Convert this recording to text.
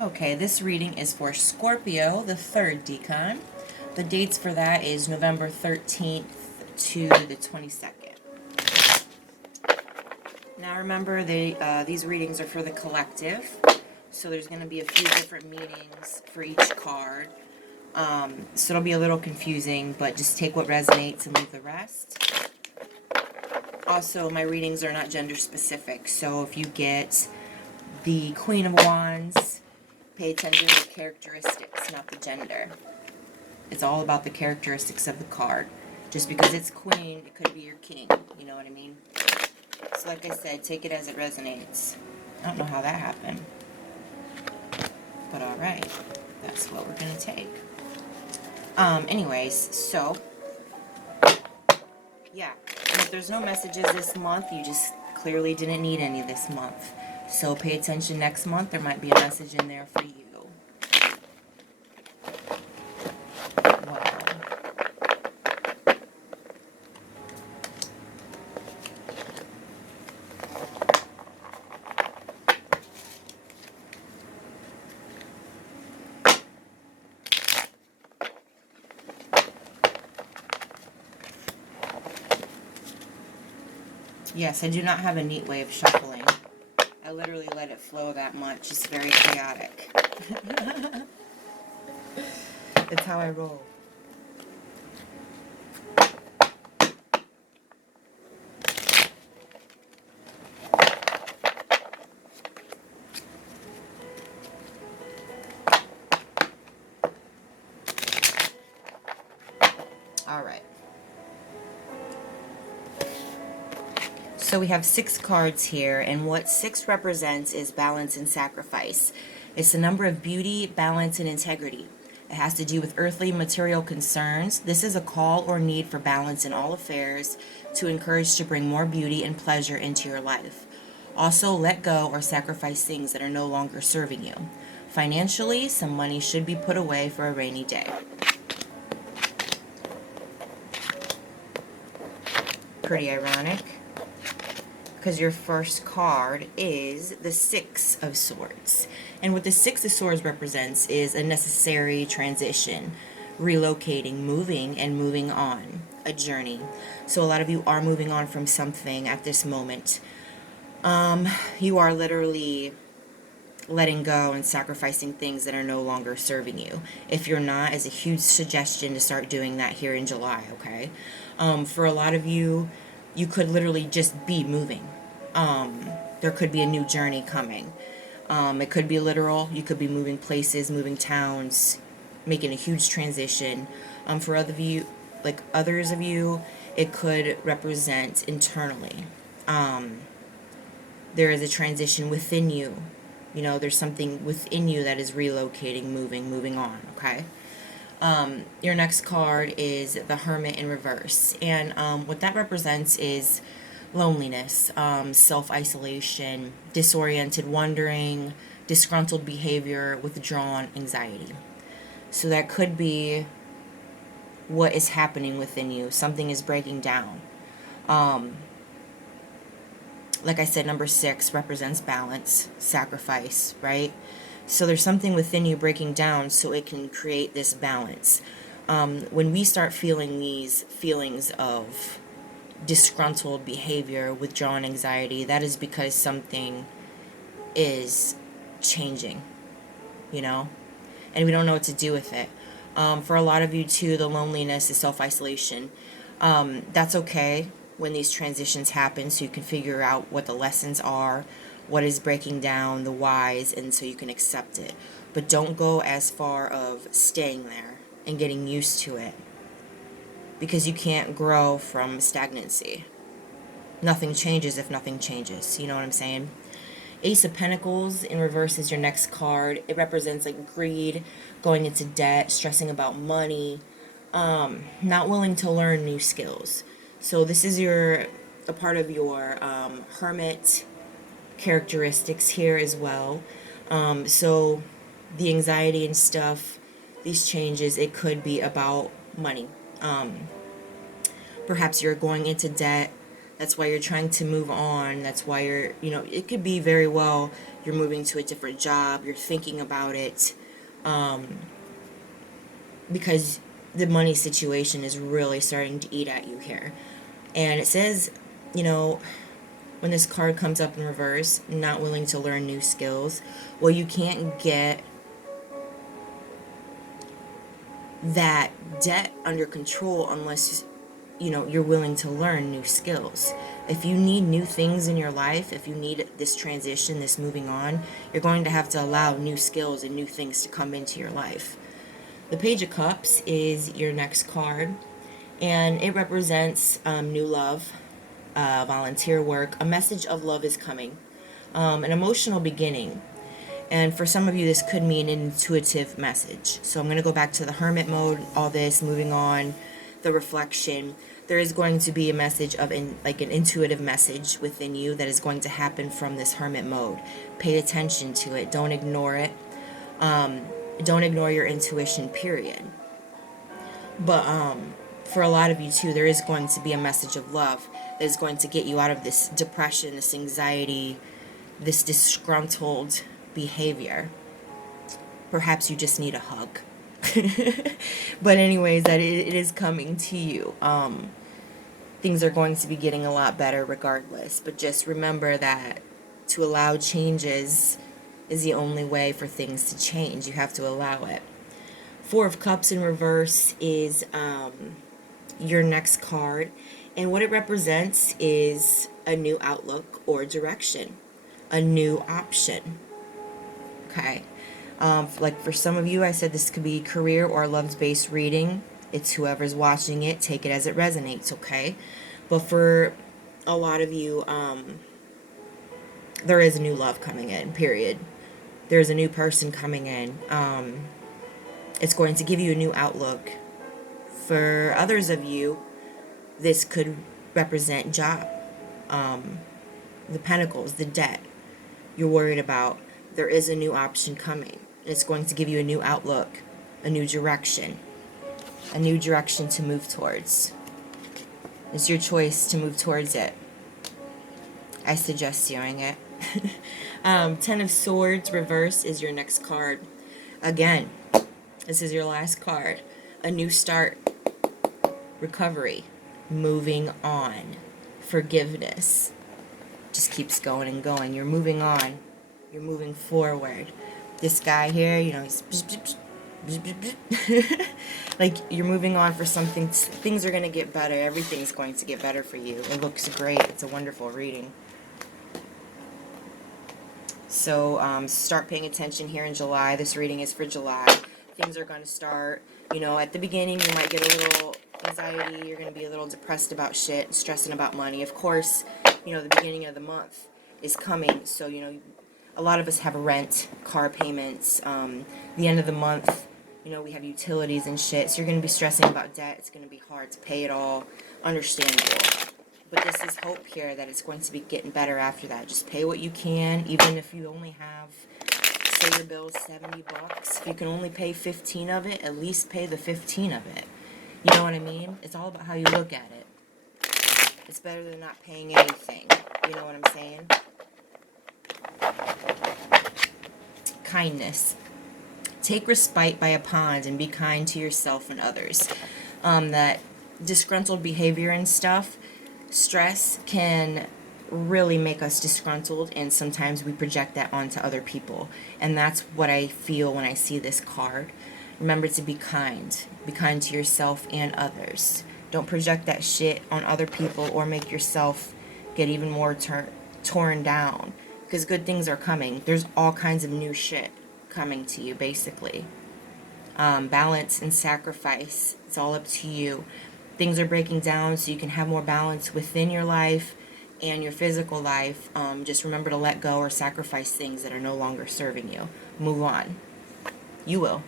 Okay, this reading is for Scorpio, the third decan. The dates for that is November 13th to the 22nd. Now remember, these readings are for the collective, so there's going to be a few different meanings for each card. So it'll be a little confusing, but just take what resonates and leave the rest. Also, my readings are not gender specific, so if you get the Queen of Wands, pay attention to the characteristics, not the gender. It's all about the characteristics of the card. Just because it's Queen, it could be your King. You know what I mean? So like I said, take it as it resonates. I don't know how that happened. But alright. That's what we're going to take. Anyways, so yeah. And if there's no messages this month, you just clearly didn't need any this month. So pay attention next month. There might be a message in there for you. Wow. Yes, I do not have a neat way of shuffling. I literally let it flow that much. It's very chaotic. It's how I roll. Alright. So we have 6 cards here, and what 6 represents is balance and sacrifice. It's the number of beauty, balance, and integrity. It has to do with earthly material concerns. This is a call or need for balance in all affairs to encourage to bring more beauty and pleasure into your life. Also, let go or sacrifice things that are no longer serving you. Financially, some money should be put away for a rainy day. Pretty ironic, because your first card is the Six of Swords. And what the Six of Swords represents is a necessary transition, relocating, moving, and moving on, a journey. So a lot of you are moving on from something at this moment. You are literally letting go and sacrificing things that are no longer serving you. If you're not, it's a huge suggestion to start doing that here in July, okay? For a lot of you, you could literally just be moving. There could be a new journey coming. It could be literal. You could be moving places, moving towns, making a huge transition. For other of you, like others of you, it could represent internally. There is a transition within you. You know, there's something within you that is relocating, moving on, okay? Your next card is the Hermit in reverse. And what that represents is loneliness, self-isolation, disoriented wandering, disgruntled behavior, withdrawn anxiety. So that could be what is happening within you. Something is breaking down. Like I said, number 6 represents balance, sacrifice, right? So there's something within you breaking down so it can create this balance. When we start feeling these feelings of disgruntled behavior, withdrawn anxiety, that is because something is changing, you know? And we don't know what to do with it. For a lot of you, too, the loneliness is self-isolation. That's okay when these transitions happen, so you can figure out what the lessons are, what is breaking down, the whys, and so you can accept it. But don't go as far of staying there and getting used to it, because you can't grow from stagnancy. Nothing changes if nothing changes. You know what I'm saying? Ace of Pentacles in reverse is your next card. It represents like greed, going into debt, stressing about money, not willing to learn new skills. So this is a part of your hermit characteristics here as well. So the anxiety and stuff, these changes, it could be about money. Perhaps you're going into debt. That's why you're trying to move on. That's why it could be very well you're moving to a different job, you're thinking about it, because the money situation is really starting to eat at you here. And it says, you know, when this card comes up in reverse, not willing to learn new skills. Well, you can't get that debt under control unless, you know, you're willing to learn new skills. If you need new things in your life, if you need this transition, this moving on, you're going to have to allow new skills and new things to come into your life. The Page of Cups is your next card, and it represents new love, volunteer work. A message of love is coming, an emotional beginning. And for some of you, this could mean an intuitive message. So I'm going to go back to the hermit mode, all this, moving on, the reflection. There is going to be a message of like an intuitive message within you that is going to happen from this hermit mode. Pay attention to it. Don't ignore it. Don't ignore your intuition, period. But for a lot of you too, there is going to be a message of love that is going to get you out of this depression, this anxiety, this disgruntled behavior. Perhaps you just need a hug. But anyways, that it is coming to you. Things are going to be getting a lot better regardless. But just remember that to allow changes is the only way for things to change. You have to allow it. Four of Cups in reverse is your next card. And what it represents is a new outlook or direction. A new option. Okay. Like for some of you, I said this could be career or love-based reading. It's whoever's watching it. Take it as it resonates, okay? But for a lot of you, there is a new love coming in, period. There's a new person coming in. It's going to give you a new outlook. For others of you, this could represent job. The pentacles, the debt you're worried about. There is a new option coming. It's going to give you a new outlook, a new direction to move towards. It's your choice to move towards it. I suggest doing it. Ten of Swords reverse is your next card. Again, this is your last card. A new start, recovery, moving on, forgiveness. Just keeps going and going. You're moving on. You're moving forward. This guy here, you know, he's like you're moving on for something. Things are going to get better. Everything's going to get better for you. It looks great. It's a wonderful reading. So start paying attention here in July. This reading is for July. Things are going to start, you know, at the beginning you might get a little anxiety. You're going to be a little depressed about shit, stressing about money. Of course, you know, the beginning of the month is coming. So, you know, a lot of us have rent, car payments, the end of the month, you know, we have utilities and shit. So you're going to be stressing about debt. It's going to be hard to pay it all. Understandable. But this is hope here that it's going to be getting better after that. Just pay what you can, even if you only have, say your bill is $70. If you can only pay 15 of it, at least pay the 15 of it. You know what I mean? It's all about how you look at it. It's better than not paying anything. You know what I'm saying? Kindness. Take respite by a pond and be kind to yourself and others. That disgruntled behavior and stuff, stress can really make us disgruntled, and sometimes we project that onto other people. And that's what I feel when I see this card. Remember to be kind. Be kind to yourself and others. Don't project that shit on other people or make yourself get even more torn down. Because good things are coming. There's all kinds of new shit coming to you, basically. Balance and sacrifice. It's all up to you. Things are breaking down so you can have more balance within your life and your physical life. Just remember to let go or sacrifice things that are no longer serving you. Move on. You will.